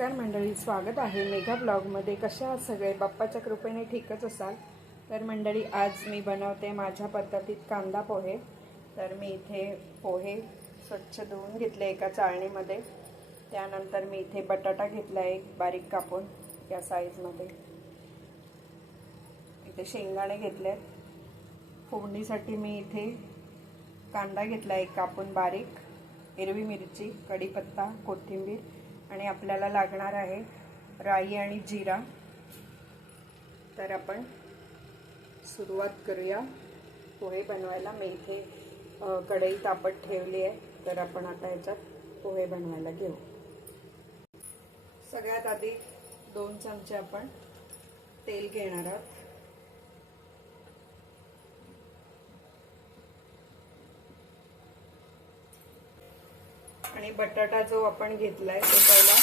नमस्कार मंडळी स्वागत आहे मेघा ब्लॉगमध्ये. कशा आहात सगळे? बाप्पाच्या कृपेने ठीकच असाल. तर मंडळी आज मी बनवते माझ्या पद्धतीत कांदा पोहे. तर मी इथे पोहे स्वच्छ धुवून घेतले एका चाळणीमध्ये. त्यानंतर मी इथे बटाटा घेतला एक बारीक कापून या साईजमध्ये इथे शेंगदाणे घेतले. फोडणीसाठी मी इथे कांदा घेतला एक कापून बारीक. हिरवी मिरची कढीपत्ता कोथिंबीर. आणि आपल्याला लागणार आहे राई आणि जिरा. तर आपण सुरुवात करूया. पोहे बनवायला मी इथे कढई तापत ठेवली आहे. तर आपण आता याच्यात पोहे बनवायला घेऊ. सगळ्यात आधी दोन चमचे आपण तेल घेणार आहोत. आणि बटाटा जो आपण घेतला आहे तो पहिला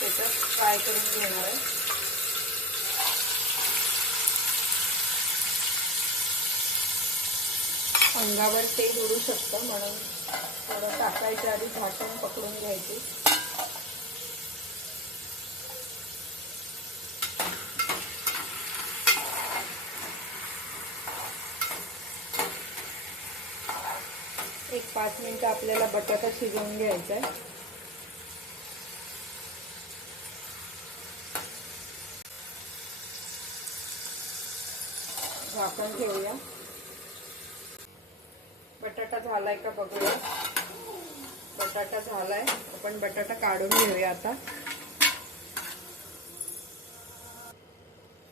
त्याच्यात फ्राय करून घेणार आहे. अंगावर तेल उडू शकतं म्हणून थोडं टाकायच्या आधी झाकण पकडून घ्यायची एक पाच मिनिटं आपल्याला बटाटा शिजवून घ्यायचा आहे. झाकण ठेवूया. बटाटा झालाय का बघूया. बटाटा झालाय. आपण बटाटा काढून घेऊया आता.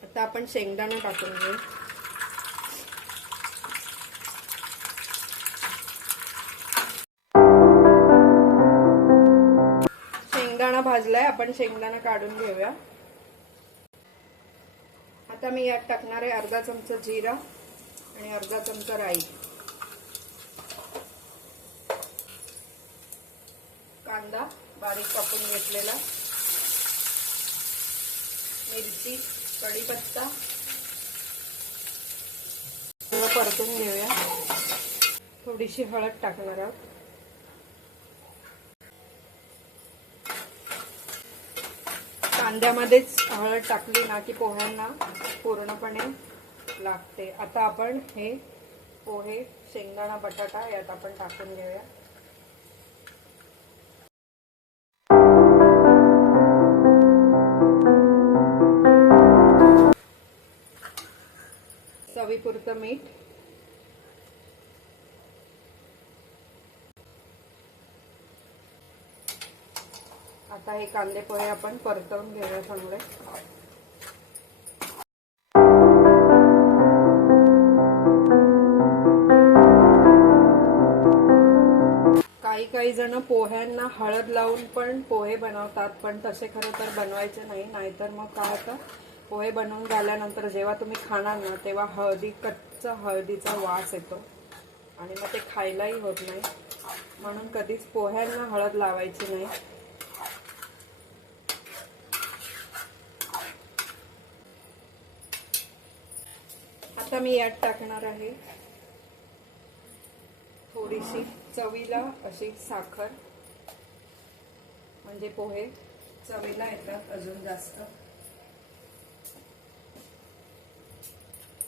आता आपण शेंगदाणा टाकून घेऊ. भाजलाय आपण शेंगदाणा काढून घेऊया. आता मी यात टाकणार आहे अर्धा चमचा जिरा आणि अर्धा चमचा राई. कांदा बारीक कापून घेतलेला. मिरची कढीपत्ता. परतून घेऊया. थोडीशी हळद टाकणार आहोत. कांद्यामध्येच हळद टाकली ना की पोह्यांना पूर्णपणे लागते. आता आपण हे पोहे शेंगदाणा बटाटा यात आपण टाकून घेऊया. चवीपुरतं मीठ आता हे कांदे पोहे आपण परतवून घेऊया चांगले. काही काही जण पोह्यांना हळद लावून पण पोहे बनवतात पण तसे खरं तर बनवायचे नाही नाहीतर मग काय होतं? पोहे बनवून झाल्यानंतर जेव्हा तुम्ही खाणार ना तेव्हा हळदी कच्चा हळदीचा वास येतो. आणि मग ते खायलाही होत नाही. म्हणून कधीच पोह्यांना हळद लावायची नाही. आता मी यात टाकणार आहे. थोडीशी चवीला अशी साखर म्हणजे पोहे. चवीला येतात अजून जास्त.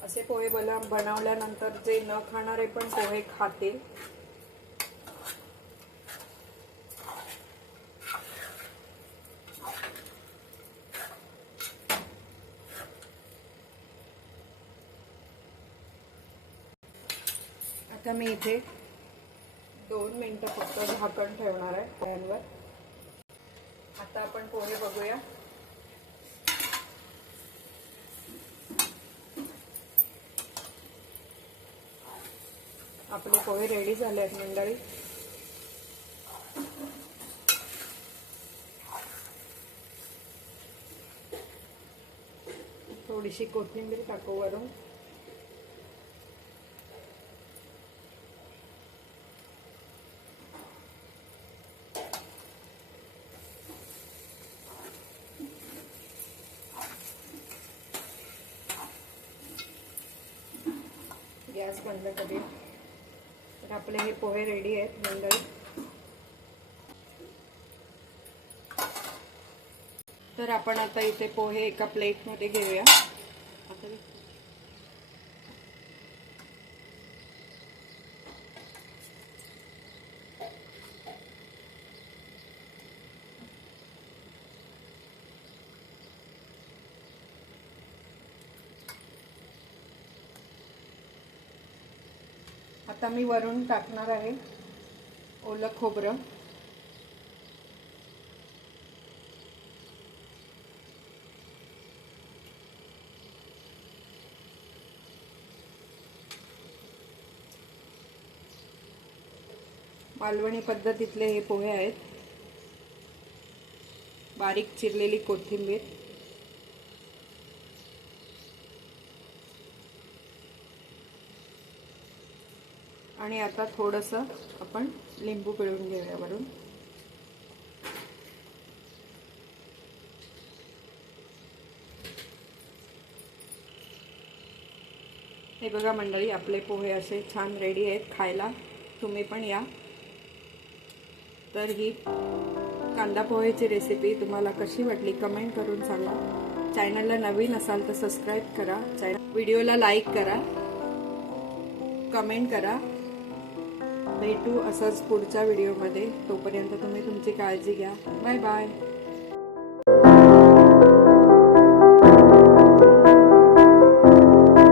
असे पोहे बला बनवल्यानंतर जे न खाणारे पण पोहे खातील. आता मी इथे दोन मिनटं फक्त झाकण ठेवणार आहे पोह्यांवर आता आपण पोहे बघूया. आपले पोहे रेडी झाले आहेत मंडळी. थोडीशी कोथिंबीर टाकू वरून. गॅस बंद करेल तर आपले हे पोहे रेडी आहेत मंडळी. तर आपण आता इथे पोहे एका प्लेटमध्ये घेऊया. आता मी वरून टाकणार आहे ओलं खोबरं. मालवणी पद्धतीतले हे पोहे आहेत. बारीक चिरलेली कोथिंबीर. आणि आता थोडंसं आपण लिंबू पिळून घेऊया वरून. हे बघा मंडळी आपले पोहे असे छान रेडी आहेत खायला. तुम्ही पण या. तर ही कांदा पोहेची रेसिपी तुम्हाला कशी वाटली कमेंट करून सांगा. चॅनलला नवीन असाल तर सबस्क्राईब करा. चॅनल व्हिडिओला लाईक करा. कमेंट करा. भेटू असंच पुढच्या व्हिडिओमध्ये. तोपर्यंत तुम्ही तुमची काळजी घ्या. Bye bye.